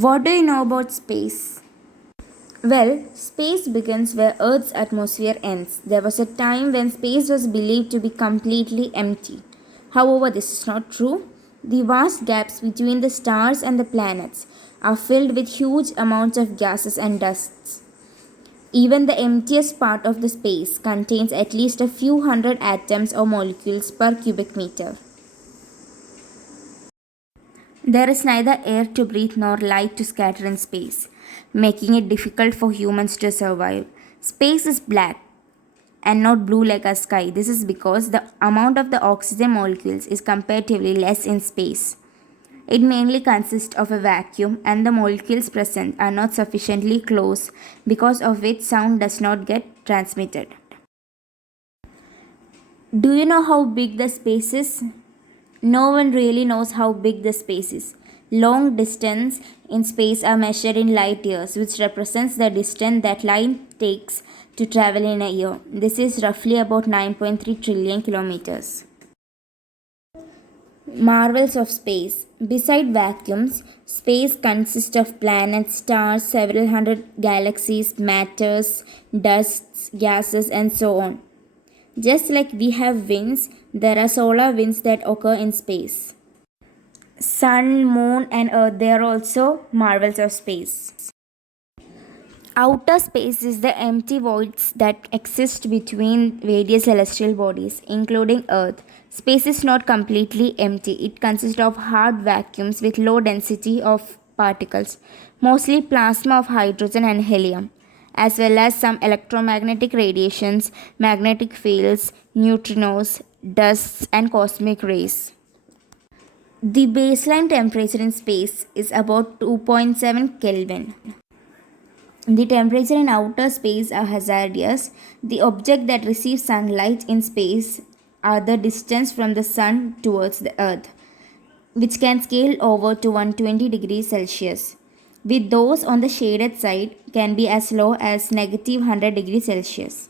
What do you know about space? Well, space begins where Earth's atmosphere ends. There was a time when space was believed to be completely empty. However, this is not true. The vast gaps between the stars and the planets are filled with huge amounts of gases and dusts. Even the emptiest part of the space contains at least a few hundred atoms or molecules per cubic meter. There is neither air to breathe nor light to scatter in space, making it difficult for humans to survive. Space is black and not blue like a sky. This is because the amount of the oxygen molecules is comparatively less in space. It mainly consists of a vacuum, and the molecules present are not sufficiently close, because of which sound does not get transmitted. Do you know how big the space is? No one really knows how big the space is. Long distance in space are measured in light years, which represents the distance that light takes to travel in a year. This is roughly about 9.3 trillion kilometers. Marvels of space. Beside vacuums, space consists of planets, stars, several hundred galaxies, matters, dusts, gases, and so on. Just like we have winds, there are solar winds that occur in space. Sun, moon, and earth, they are also marvels of space. Outer space is the empty voids that exist between various celestial bodies, including Earth. Space is not completely empty, it consists of hard vacuums with low density of particles, mostly plasma of hydrogen and helium, as well as some electromagnetic radiations, magnetic fields, neutrinos, dusts, and cosmic rays. The baseline temperature in space is about 2.7 Kelvin. The temperature in outer space are hazardous. The object that receives sunlight in space are the distance from the sun towards the earth, which can scale over to 120 degrees Celsius. With those on the shaded side can be as low as negative 100 degrees Celsius.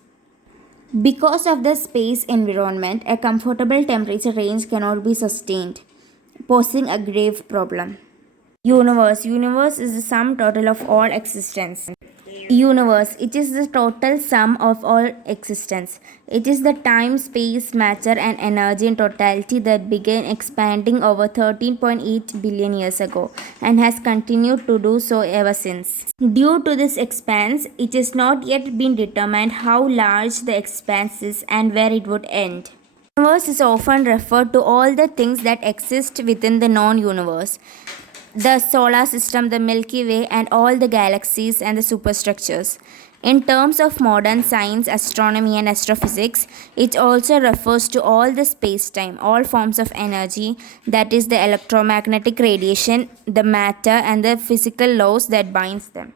Because of the space environment, a comfortable temperature range cannot be sustained, posing a grave problem. Universe is the sum total of all existence. Universe, it is the total sum of all existence. It is the time, space, matter, and energy in totality that began expanding over 13.8 billion years ago and has continued to do so ever since. Due to this expanse, it has not yet been determined how large the expanse is and where it would end. Universe is often referred to all the things that exist within the known universe, the solar system, the Milky Way, and all the galaxies and the superstructures. In terms of modern science, astronomy, and astrophysics, it also refers to all the space time, all forms of energy, that is, the electromagnetic radiation, the matter, and the physical laws that binds them.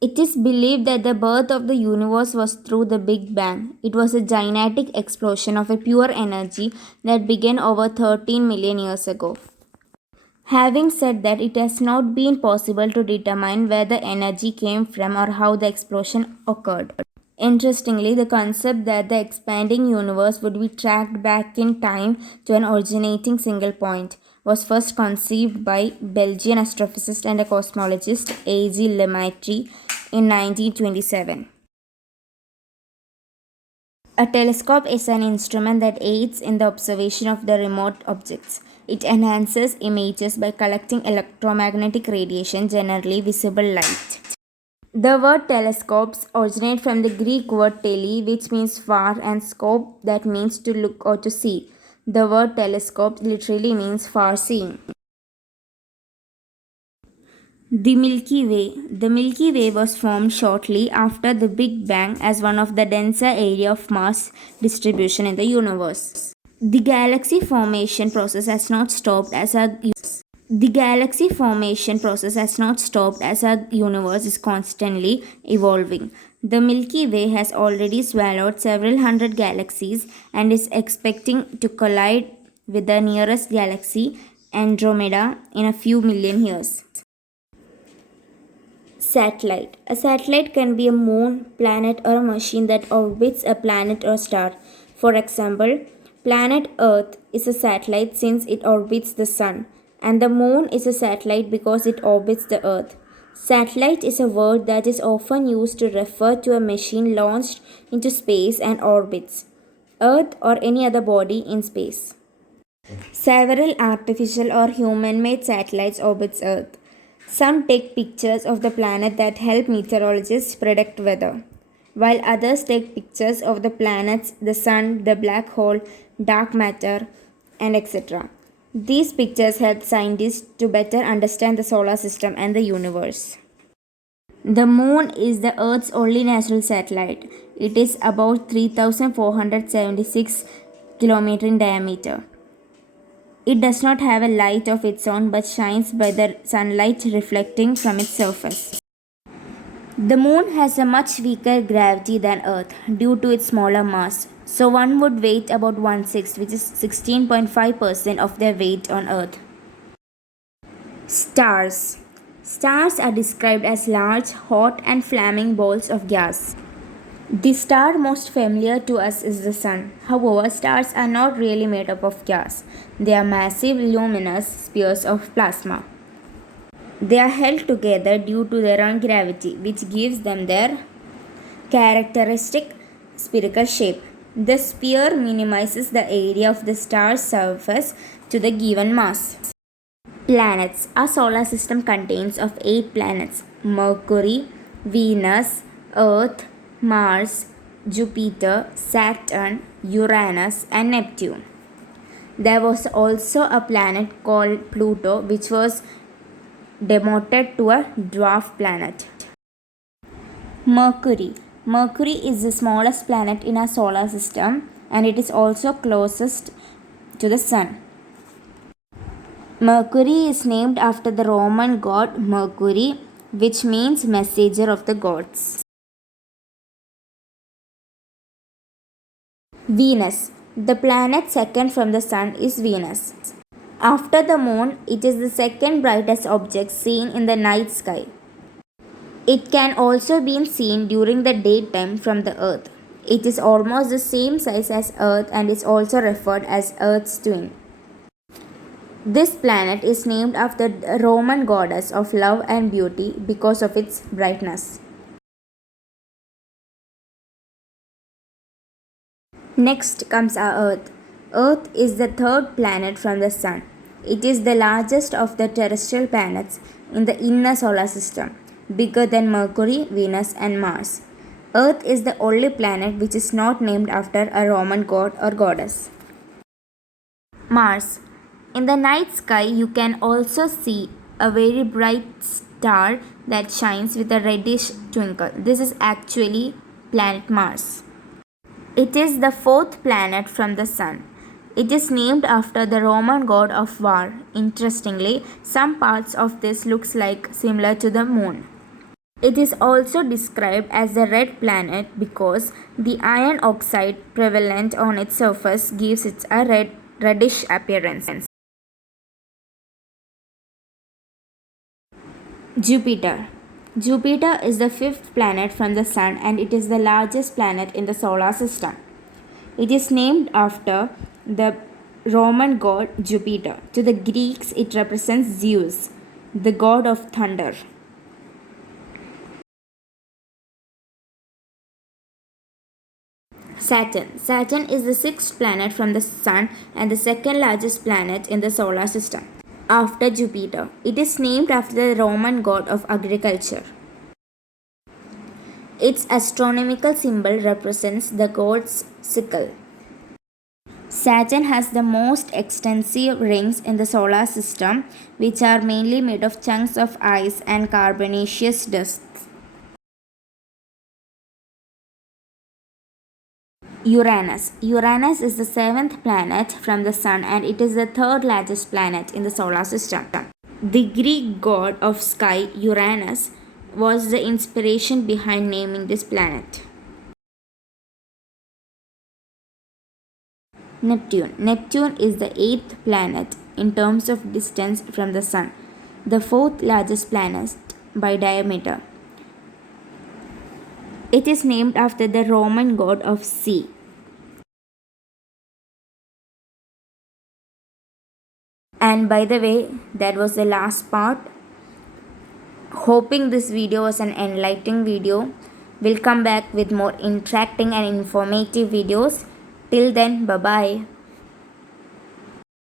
It is believed that the birth of the universe was through the Big Bang. It was a gigantic explosion of a pure energy that began over 13 million years ago. Having said that, it has not been possible to determine where the energy came from or how the explosion occurred. Interestingly, the concept that the expanding universe would be tracked back in time to an originating single point was first conceived by Belgian astrophysicist and a cosmologist A.G. Lemaître in 1927. A telescope is an instrument that aids in the observation of the remote objects. It enhances images by collecting electromagnetic radiation, generally visible light. The word telescopes originate from the Greek word tele, which means far, and scope, that means to look or to see. The word telescope literally means far seeing. The Milky Way. The Milky Way was formed shortly after the Big Bang as one of the denser area of mass distribution in the universe. The galaxy formation process has not stopped as our universe is constantly evolving. The Milky Way has already swallowed several hundred galaxies and is expecting to collide with the nearest galaxy, Andromeda, in a few million years. Satellite. A satellite can be a moon, planet, or a machine that orbits a planet or star. For example, planet Earth is a satellite since it orbits the Sun. And the moon is a satellite because it orbits the earth. Satellite is a word that is often used to refer to a machine launched into space and orbits earth or any other body in space. Several artificial or human-made satellites orbit earth. Some take pictures of the planet that help meteorologists predict weather, while others take pictures of the planets, the sun, the black hole, dark matter, and etc. These pictures help scientists to better understand the solar system and the universe. The moon is the Earth's only natural satellite. It is about 3476 km in diameter. It does not have a light of its own but shines by the sunlight reflecting from its surface. The moon has a much weaker gravity than Earth due to its smaller mass. So one would weight about 1/6, which is 16.5% of their weight on Earth. Stars. Stars are described as large, hot, and flaming balls of gas. The star most familiar to us is the Sun. However, stars are not really made up of gas. They are massive luminous spheres of plasma. They are held together due to their own gravity, which gives them their characteristic spherical shape. The sphere minimizes the area of the star's surface to the given mass. Planets. Our solar system contains of 8 planets: Mercury, Venus, Earth, Mars, Jupiter, Saturn, Uranus, and Neptune. There was also a planet called Pluto, which was demoted to a dwarf planet. Mercury. Mercury is the smallest planet in our solar system and it is also closest to the Sun. Mercury is named after the Roman god Mercury, which means messenger of the gods. Venus. The planet second from the Sun is Venus. After the Moon, it is the second brightest object seen in the night sky. It can also be seen during the daytime from the Earth. It is almost the same size as Earth and is also referred as Earth's twin. This planet is named after the Roman goddess of love and beauty because of its brightness. Next comes our Earth. Earth is the third planet from the Sun. It is the largest of the terrestrial planets in the inner solar system, bigger than Mercury, Venus, and Mars. Earth is the only planet which is not named after a Roman god or goddess. Mars. In the night sky, you can also see a very bright star that shines with a reddish twinkle. This is actually planet Mars. It is the fourth planet from the Sun. It is named after the Roman god of war. Interestingly, some parts of this looks like similar to the moon. It is also described as a red planet because the iron oxide prevalent on its surface gives it a reddish appearance. Jupiter. Jupiter is the fifth planet from the Sun and it is the largest planet in the solar system. It is named after the Roman god Jupiter. To the Greeks, it represents Zeus, the god of thunder. Saturn. Saturn is the sixth planet from the Sun and the second largest planet in the solar system, after Jupiter. It is named after the Roman god of agriculture. Its astronomical symbol represents the god's sickle. Saturn has the most extensive rings in the solar system, which are mainly made of chunks of ice and carbonaceous dust. Uranus. Uranus is the seventh planet from the Sun and it is the third largest planet in the solar system. The Greek god of sky, Uranus, was the inspiration behind naming this planet. Neptune. Neptune is the eighth planet in terms of distance from the Sun, the fourth largest planet by diameter. It is named after the Roman god of sea. And by the way, that was the last part. Hoping this video was an enlightening video. We'll come back with more interacting and informative videos. Till then, bye bye.